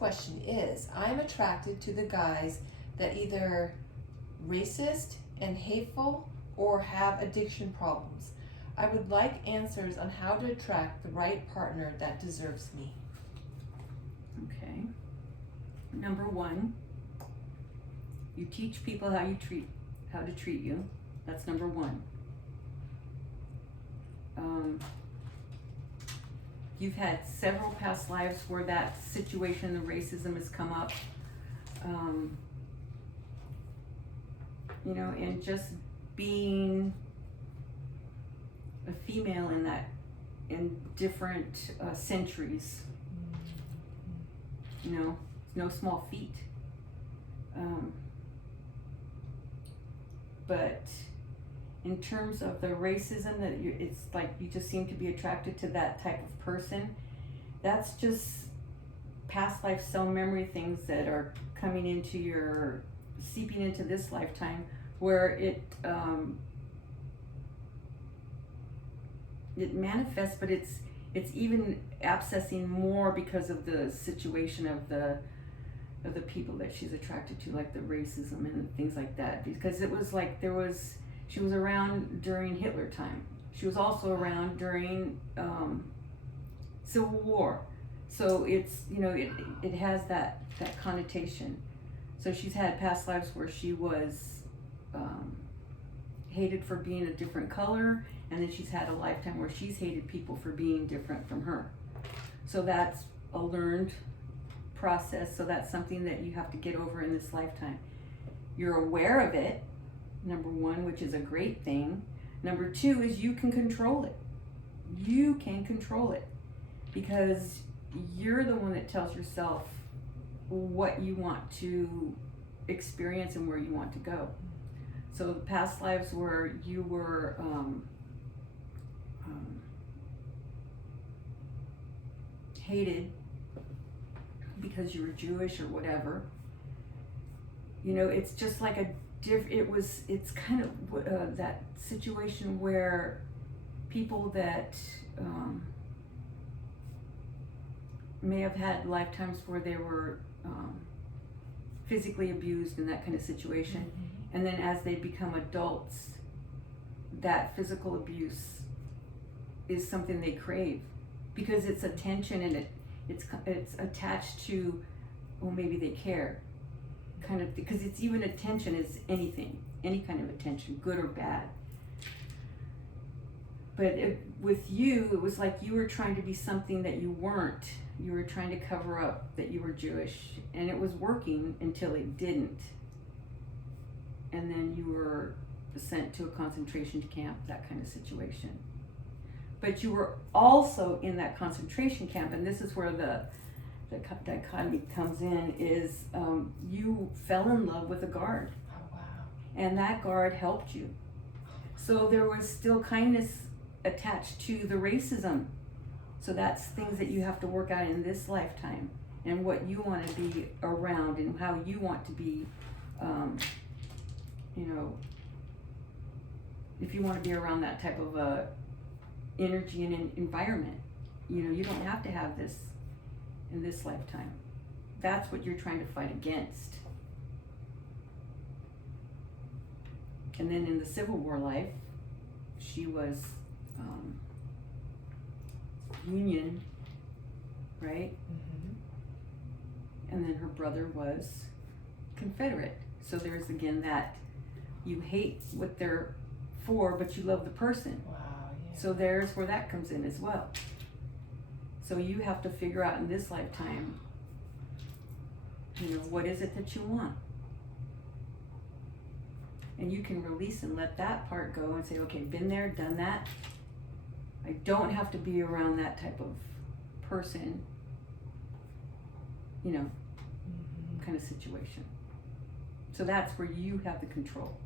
question is, I'm attracted to the guys that either racist and hateful or have addiction problems. I would like answers on how to attract the right partner that deserves me. Okay. Number one, you teach people how to treat you. That's number one. You've had several past lives where that situation, the racism, has come up. And just being a female in different centuries, no small feat. But in terms of the racism, it's like you just seem to be attracted to that type of person. That's just past life cell memory things that are seeping into this lifetime, where it manifests, but it's even abscessing more because of the situation of the people that she's attracted to, like the racism and things like that. Because it was like she was around during Hitler time. She was also around during Civil War. So it's, it has that connotation. So she's had past lives where she was hated for being a different color, and then she's had a lifetime where she's hated people for being different from her. So that's a learned process. So that's something that you have to get over in this lifetime. You're aware of it, number one, which is a great thing. Number two is you can control it. You can control it because you're the one that tells yourself what you want to experience and where you want to go. So the past lives where you were hated because you were Jewish or whatever, it's just like it's kind of that situation where people that may have had lifetimes where they were physically abused in that kind of situation, mm-hmm. and then as they become adults, that physical abuse is something they crave because it's attention and it's attached to, well, maybe they care, kind of, because it's even attention is anything, any kind of attention, good or bad. But with you, it was like you were trying to be something that you weren't. You were trying to cover up that you were Jewish, and it was working until it didn't. And then you were sent to a concentration camp, that kind of situation. But you were also in that concentration camp, and this is where the dichotomy comes in, is you fell in love with a guard. Oh, wow. And that guard helped you. So there was still kindness attached to the racism. So that's things that you have to work out in this lifetime, and what you want to be around and how you want to be, if you want to be around that type of energy and environment. You don't have to have this in this lifetime. That's what you're trying to fight against. And then in the Civil War life, she was Union, right? Mm-hmm. And then her brother was Confederate. So there's again that you hate what they're for, but you love the person. Wow, yeah. So there's where that comes in as well. So you have to figure out in this lifetime, what is it that you want? And you can release and let that part go and say, okay, been there, done that. I don't have to be around that type of person, kind of situation. So that's where you have the control.